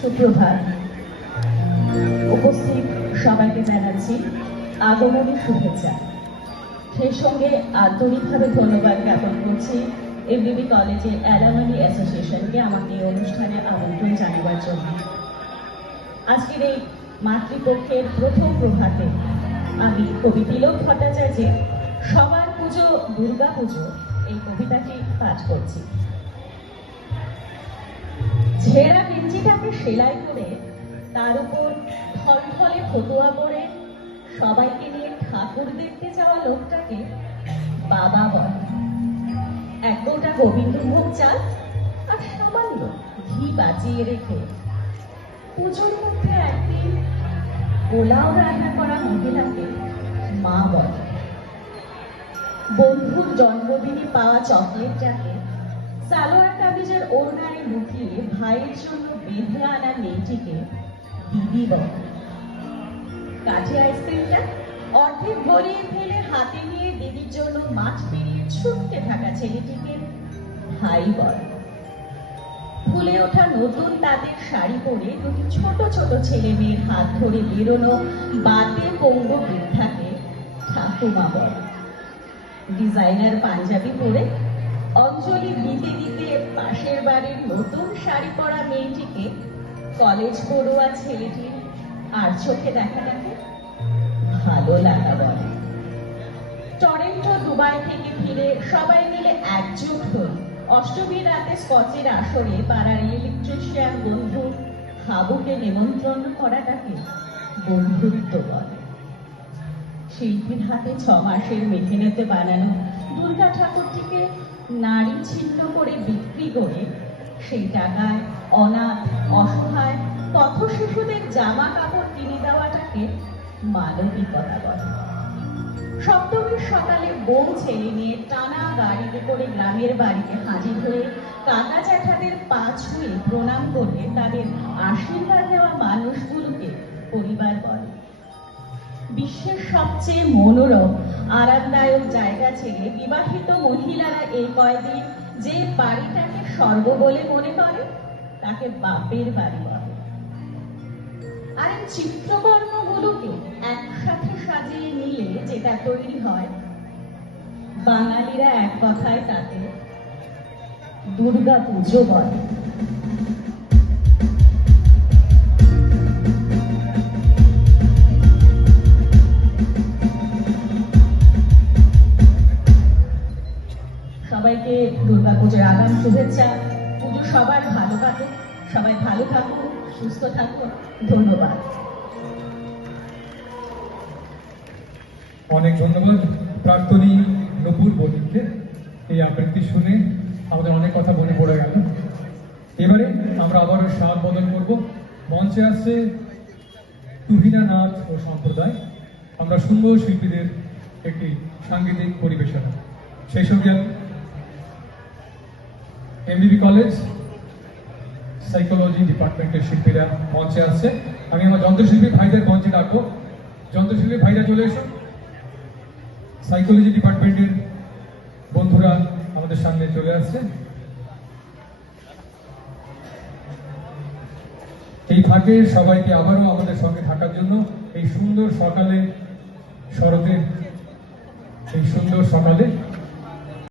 সুপ্রভাত। উপস্থিত সবাইকে জানাচ্ছি আগমনী শুভেচ্ছা। সেই সঙ্গে আন্তরিকভাবে ধন্যবাদ জ্ঞাপন করছি এমবিবি কলেজের অ্যালামনি অ্যাসোসিয়েশনকে আমাকে এই অনুষ্ঠানে আমন্ত্রণ জানাবার জন্য। আজকের এই মাতৃপক্ষের প্রথম প্রভাতে আমি কবি তিলক ভট্টাচার্যের সবার পুজো দুর্গা পুজো এই কবিতাটি পাঠ করছি। ছেঁড়া গেঞ্জিটাকে সেলাই করে তার উপর থলথলে ফতুয়া পরে সবাইকে নিয়ে ঠাকুর দেখতে যাওয়া লোকটাকে বাবা বলে। এক কৌটা গোবিন্দভোগ চাল আর সামান্য ঘি বাঁচিয়ে রেখে পুজোর মধ্যে একদিন পোলাও রান্না করা মহিলাকে মা বলে। বন্ধুর জন্মদিনে পাওয়া চকলেটটাকে সালোয়ার কামিজের ওড়নায় লুকিয়ে ভাইয়ের জন্য বেঁধে আনা মেয়েটিকে দিদি বলে। কাঠি আইসক্রিমটা অর্ধেক গড়িয়ে ফেলে হাতে নিয়ে দিদির জন্য মাঠ পেরিয়ে ছুটতে থাকা ছেলেটিকে ভাই বলে। ফুলে ওঠা নতুন তাঁতের শাড়ি পরে দুটি ছোট ছোট ছেলে মেয়ের হাত ধরে বেরোনো বাতে পঙ্গু বৃদ্ধাকে ঠাকুমা বলে। ডিজাইনার পাঞ্জাবি পরে অঞ্জলি দিতে দিতে পাশের বাড়ির নতুন শাড়ি পরা মেয়েটিকে কলেজ পড়ুয়া ছেলেটির আর চোখে দেখাটাকে ভালো লাগা বলে। টরেন্টো দুবাই থেকে ফিরে সবাই মিলে একজোট হয়ে অষ্টমীর রাতে স্কচের আসরে পাড়ার ইলেকট্রিশিয়ান বন্ধু হাবুকে নিমন্ত্রণ করাটাকে বন্ধুত্ব বলে। শিল্পীর হাতে 6 মাসের মেখেনেতে বানানো দুর্গা ঠাকুরটিকে নারী ছিন্ন করে বিক্রি করে সেই টাকায় অনাথ অসহায় পথ শিশুদের জামা কাপড় কিনে দেওয়াটাকে মানবিকতা বলে। সপ্তমীর সকালে বউ ছেলে নিয়ে টানা গাড়িতে করে গ্রামের বাড়িতে হাজির হয়ে কাকা জ্যাঠাদের পা ছুঁয়ে প্রণাম করে তাদের আশীর্বাদ দেওয়া মানুষগুলোকে পরিবার বলে। বিশ্বের সবচেয়ে মনোরম আরামদায়ক জায়গা ছেড়ে বিবাহিত মহিলারা এই কয়দিন যে বাড়িটাকে স্বর্গ বলে মনে করে তাকে বাপের বাড়ি বলে। আর এই চিত্রকর্মগুলোকে একসাথে সাজিয়ে নিলে যেটা তৈরি হয় বাঙালিরা এক কথায় তাকে দুর্গা পুজো বলে। সবাইকে দুর্গা পুজোর আগাম শুভেচ্ছা। পুজো সবার ভালো কাটুক, সবাই ভালো থাকুন, সুস্থ থাকুন। ধন্যবাদ। অনেক ধন্যবাদ প্রাক্তনী নূপুর বণিককে। এই আবৃত্তি শুনে আমাদের অনেক কথা মনে পড়ে গেল। এবারে আমরা আবারও স্বাদ বদল করব। মঞ্চে আসছে তুহিনা নাচ ও সম্প্রদায়। আমরা শুনবো শিল্পীদের একটি সাংগীতিক পরিবেশনা। সেই সঙ্গে এমবিবি কলেজ সাইকোলজি ডিপার্টমেন্টের শিল্পীরা মঞ্চে আসছে। আমি আমার যন্ত্রশিল্পী ভাইদের মঞ্চে ডাকবো। যন্ত্রশিল্পী ভাইরা চলে এসো। সাইকোলজি ডিপার্টমেন্টের বন্ধুরা আমাদের সামনে চলে আসছে। এই ফাঁকে সবাইকে আবারও আমাদের সঙ্গে থাকার জন্য এই সুন্দর সকালে শরতের এই সুন্দর সকালে